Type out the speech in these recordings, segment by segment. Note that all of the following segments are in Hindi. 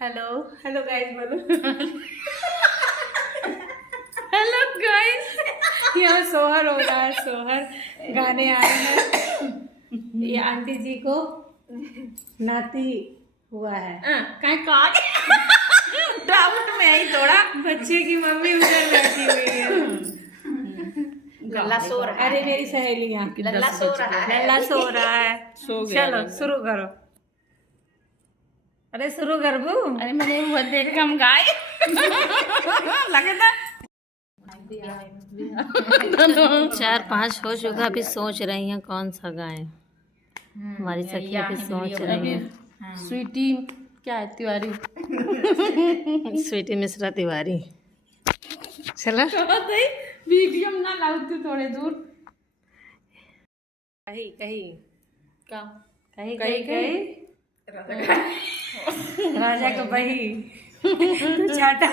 हेलो हेलो गाइस बोलो। हेलो गाइस, यहाँ सोहर हो रहा है, सोहर गाने आए हैं। ये आंटी जी को नाती हुआ है। डाउट में आई थोड़ा। बच्चे की मम्मी उधर बैठी हुई है। लल्ला सो रहा है। अरे मेरी सहेलियाँ, लल्ला सो रहा है। लल्ला सो रहा है। सो गया चलो लल्ला। शुरू करो। अरे शुरू कर बू। अरे मैंने वो देख के हम गाए लगे था। 4-5 हो चुका, अभी सोच रही हैं कौन सा गाएं। हमारी सखी अभी सोच रही है। स्वीटी क्या है, तिवारी। स्वीटी मिश्रा तिवारी। चला वीडियो में ना लाऊ तू थोड़े दूर। कहीं कहीं का कहीं कहीं कहीं राजा को बही तू छाटा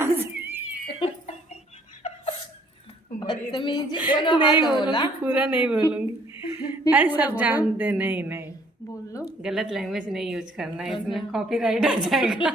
बदतमीजी नहीं बोलूंगी, पूरा नहीं बोलूंगी। अरे सब जानते। नहीं नहीं बोल लो। गलत लैंग्वेज नहीं यूज करना है, इसमें कॉपीराइट आ जाएगा।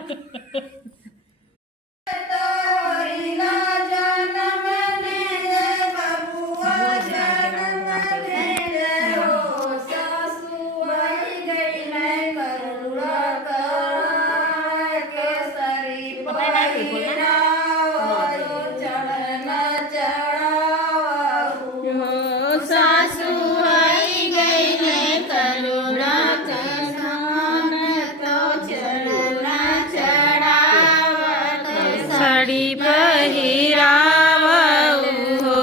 साड़ी पहिरावऊ हो,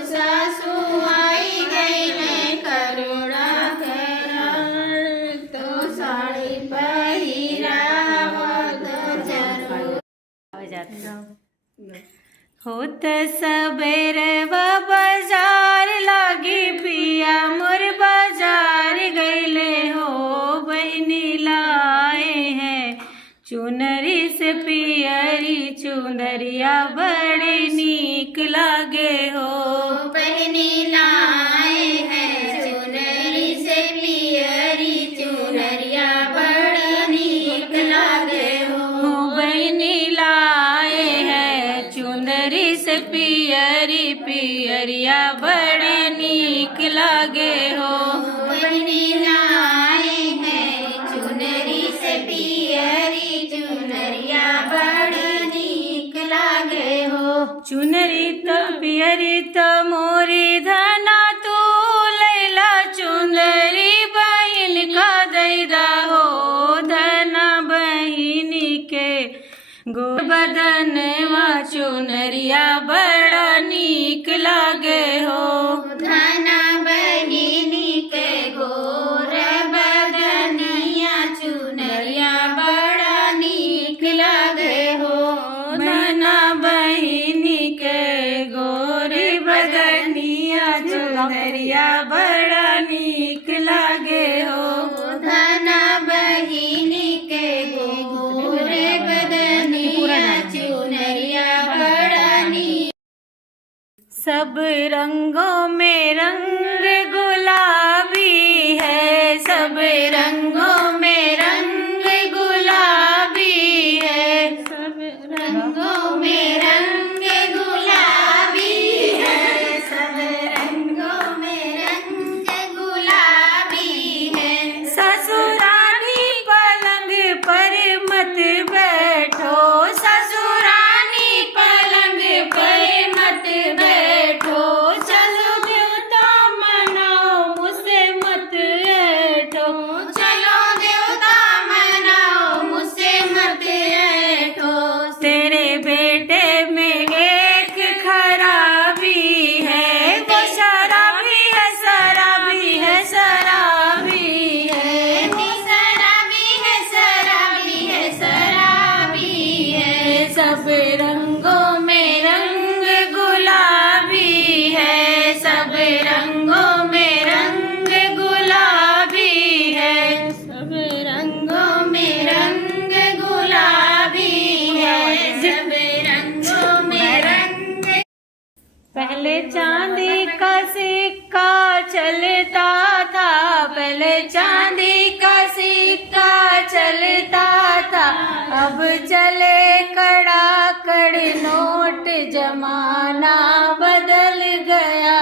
सासू आई गई ने करुणा कर, तो साड़ी पहिरावत होत सबेरे बाजार लागी पिया मोर बाजार गईले हो, बहनी लाए हैं चुनरी से पियरी चुनरिया बड़ी नीक लागे हो, बहनी लाए हैं चुनरी से पियरी चुनरिया बड़ी नीक लागे हो, बहनी लाए हैं चुनरी से पियरी पियरिया बड़ी नीक लागे हो, बहनी लाए हैं चुनरी से पियरी चुनरिया बड़ी नीक लागे हो, चुनरी तो पियरी तो मोरी धना तू लैला चुनरी बहन का दैदा हो, धना बहिनी के गो बदनवा चुनरिया बड़ा नीक लागे हो, धना बहिनी के गोर बदनिया चुनरिया बड़ा नीक लागे हो, धना बहिनी के गोर बदनिया चुनरिया बड़ा नीक लागे हो, धना बहिनी के गोर बदनिया चुनरिया बड़ा नीक। सब रंगों में रंग गुलाबी है, सब रंगों में रंग गुलाबी है, सब रंगों में रंग गुलाबी है, सब रंगों में रंग गुलाबी है, ससुरानी पलंग पर मत बैठो, ससुरानी पलंग पर मत बैठो, चलो देवता मनाओ मुझसे मत ऐठो, चलो देवता मनाओ मुझसे मत ऐठो, तेरे बेटे में एक खराबी है, वो शराबी है शराबी है शराबी है, वो शराबी है शराबी है शराबी है, सब रंगों में रंग गुलाबी है, सब रंगों में रंग गुलाबी है, सब रंगों में रंग गुलाबी है, सब चांदी का सिक्का चलता था, अब चले कड़ा कड़ नोट, जमाना बदल गया।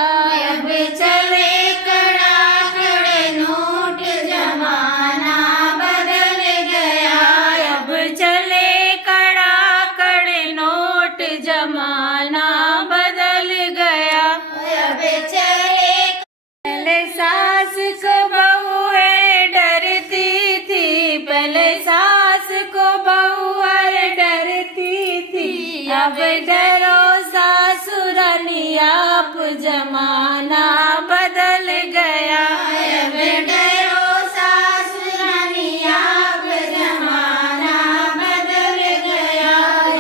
अब चले कड़ा कड़ नोट, जमाना बदल गया। अब चले कड़ा कड़ नोट, जमाना बदल गया। अब चले पहले सास को बहू है डरती थी, पहले सास को बहू है डरती थी, अब डरो सासुरानी आप, जमाना बदल गया। अब डरो सासुरानी आप, जमाना बदल गया।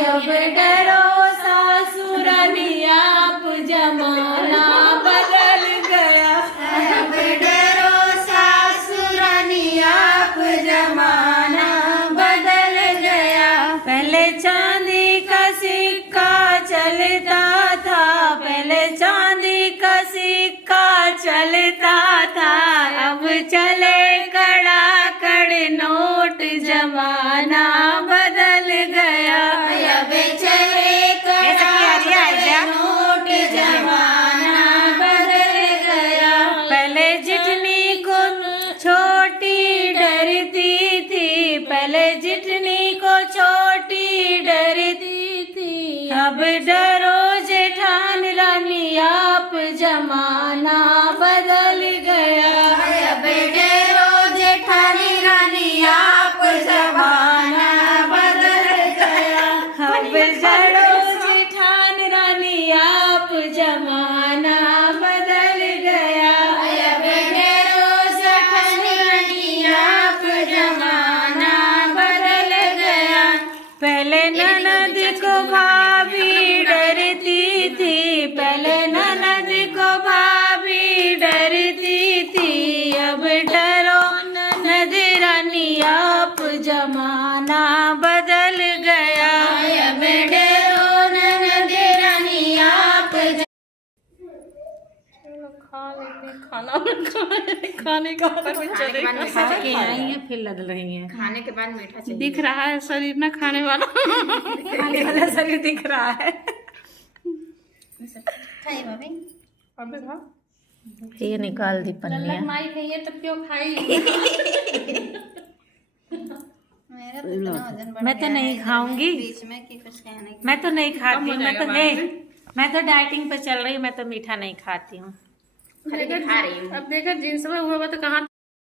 अब डरो सासुरानी आप, जमाना बदल गया। अब डरो सासुरानी आप, जमाना बदल गया। पहले चांदी का सिक्का चलता था, पहले चांदी का सिक्का चलता था, अब चले कड़ा कड़ नोट, जमाना बदल गया। अब चले कड़ा कड़ नोट, जमाना बदल गया। पहले जितनी को छोटी डरती थी, पहले जितनी को छोटी डरती थी, अब डरो जेठान रानी आप, जमाना बदल गया। अब डरो जेठानी रानी आप, जमाना बदल गया। अब डरो जेठान रानी आप, जमाना बदल गया। अब डरो जेठानी रानी आप, जमाना बदल गया। पहले ननद को भाभी डरती थी, पहले ननद को भाभी डरती थी, अब डरो ननद रानी आप, जमाना बदल गया। अब डरो ननद रानी आप, खाने का खा के आई हैं फिर लग रही हैं। खाने के बाद मीठा चाहिए। दिख रहा है शरीर ना खाने वाला। खाने वाला शरीर दिख रहा है। खाइए भाभी। ये निकाल दी पन्नियाँ। माई खाइए तब क्यों खाई। मेरा तो इतना वजन बढ़ मैं तो गया नहीं है खाऊंगी, बीच में कि कुछ कहने की। मैं तो नहीं खाती हूँ, मैं तो जाएगा है, मैं तो डाइटिंग पे चल रही हूँ, मैं तो मीठा नहीं खाती हूँ। खाली दिखा रही हूँ। अब देखो जींस में हुआ तो कहाँ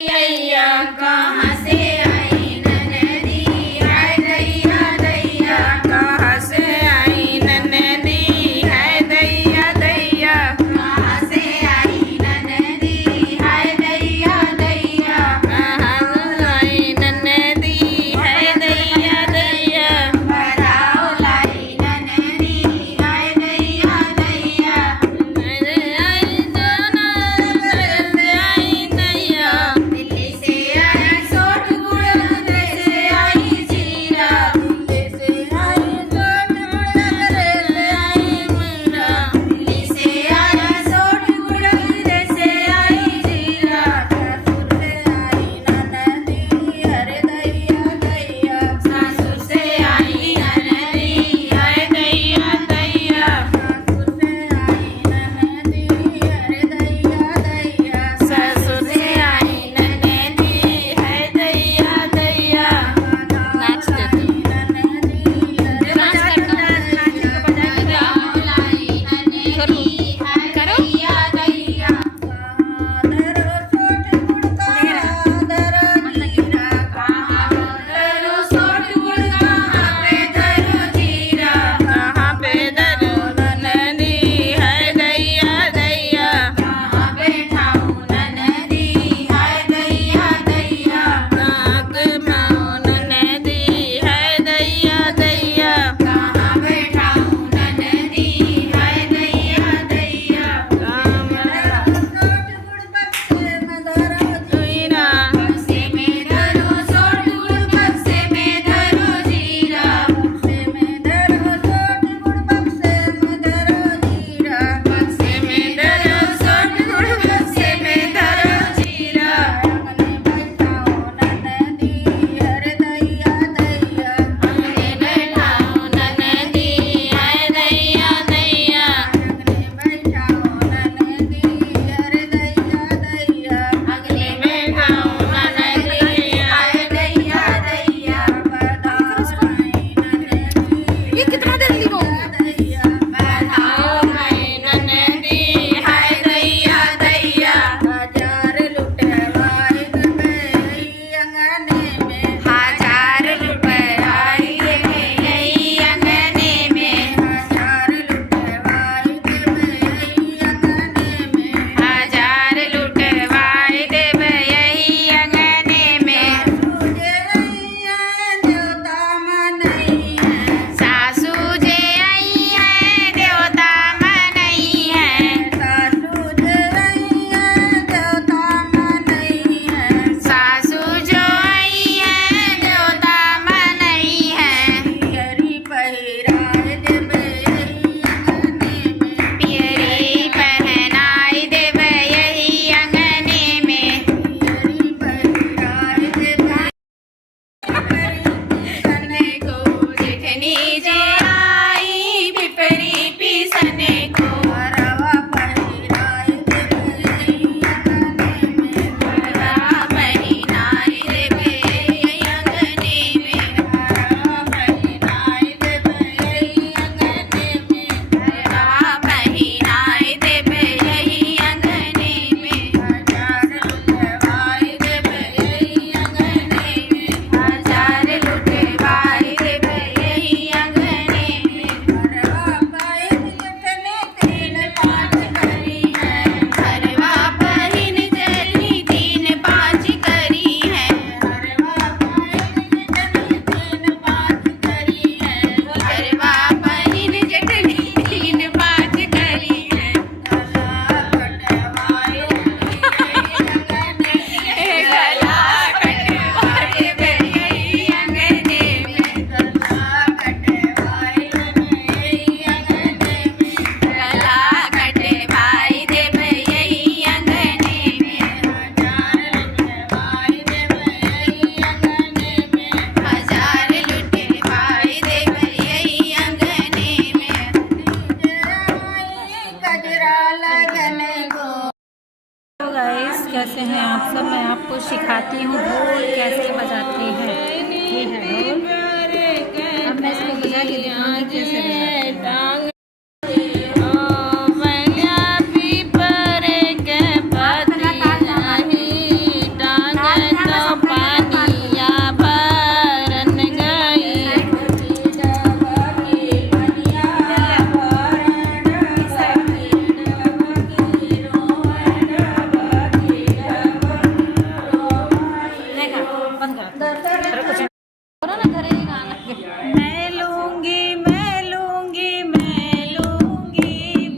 कहाँ से आई ननदी, हाय दैया दैया, कहाँ से आई ननदी, हाय दैया दैया, कहाँ से आई ननदी, हाय दैया दैया, कहाँ से आई ननदी, हाय दैया दैया, बताओ लाई ननदी, हाय दैया दैया, आई जाना आई नैया, दिल्ली से आई सोट गुड़ जे आई पिपरी पीसने को हरवा पहिराए देवे अंगने में हरवा पहिराए देवे अंगने में हरवा पहिराए देवे अंगने में हजार लुटवाए देवे अंगने में हजार लुटवाए देवे अंगने में हरवा पहिन जटने तीन पाँच करी है हरवा पहिन जटनी तीन पाँच करी है हरवा पहिन जटनी तीन पाँच करी है हरवा पहिन जटनी तीन पाँच करी है गला कटवाए अंगने गला कटवाए अंगने गला कटवाए देवे अंगने में हजार लुटवाए देवे अंगने में हजार लुटवाए देवे अंगने में गजरा लगन को। तो गाइस कैसे हैं आप सब। मैं आपको सिखाती हूँ ढोल कैसे बजाते हैं। ये है ढोल। अब मैं इसको बजा के दिखाऊंगी कैसे बजाते हैं। मैं लूंगी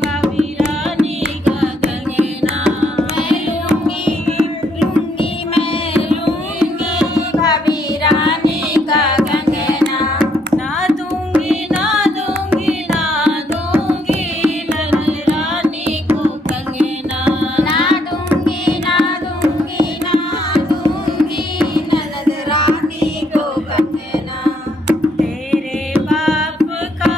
भाभी रानी का कंगना। मैं लूंगी भाभी रानी का कंगना ना दूंगी ननद रानी को कंगना। ना दूंगी ननद रानी को कंगना तेरे बाप का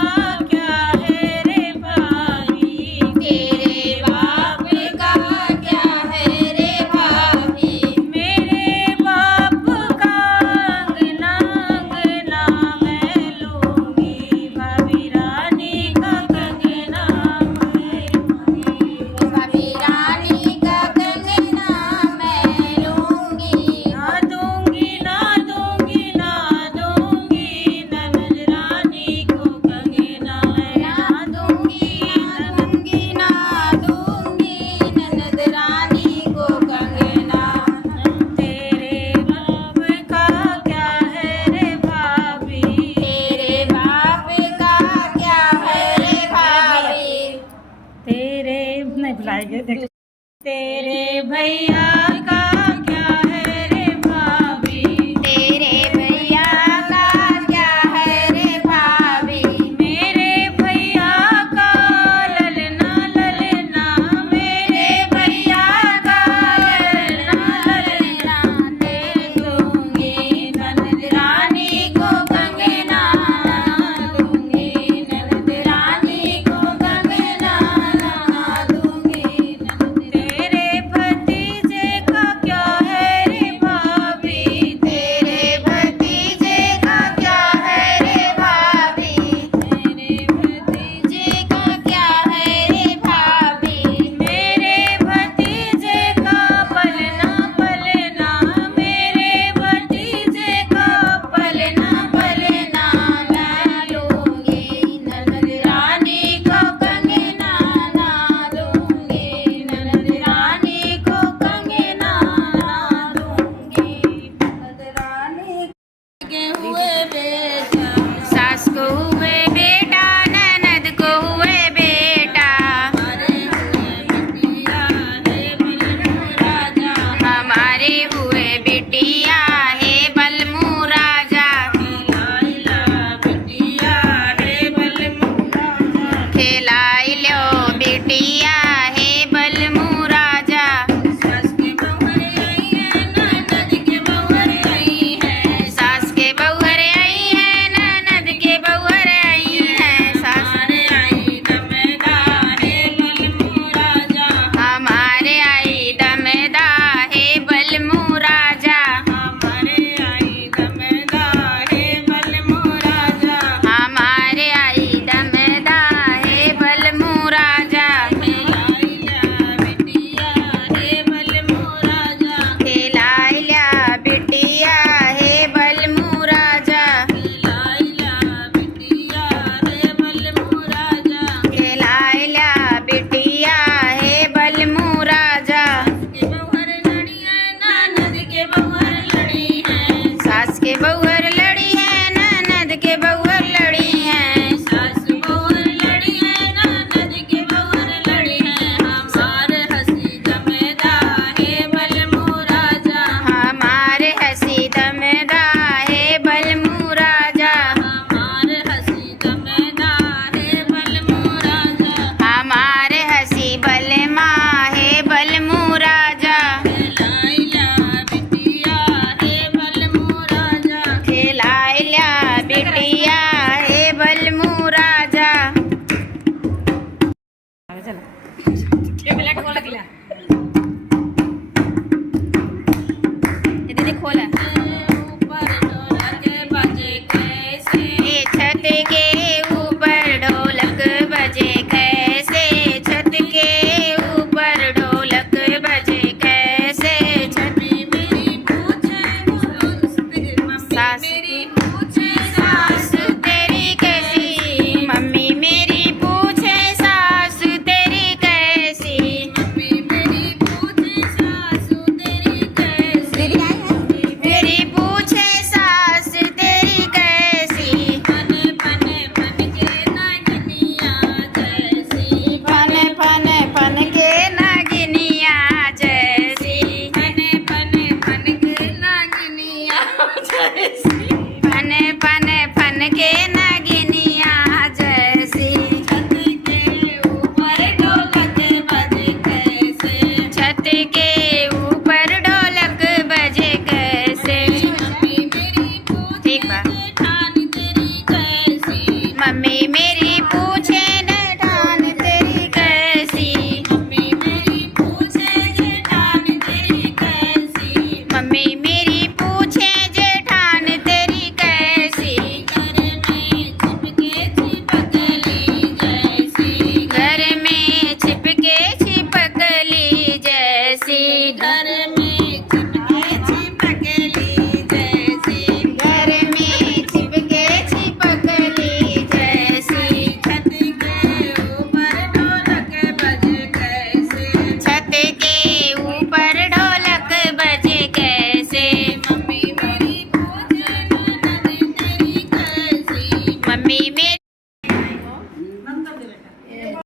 क्या है रे भाभी। तेरे बाप का क्या है रे भाभी मेरे बाप का अंगना मैं लूंगी भाभी रानी का कंगना। भाभी रानी का कंगना मैं लूंगी ना दूंगी ननद रानी को कंगना। ना दूंगी ननद रानी को कंगना तेरे बाप का क्या है रे भाभी। तेरे बाप का क्या है रे भाभी तेरे नहीं बुलाएंगे। तेरे भैया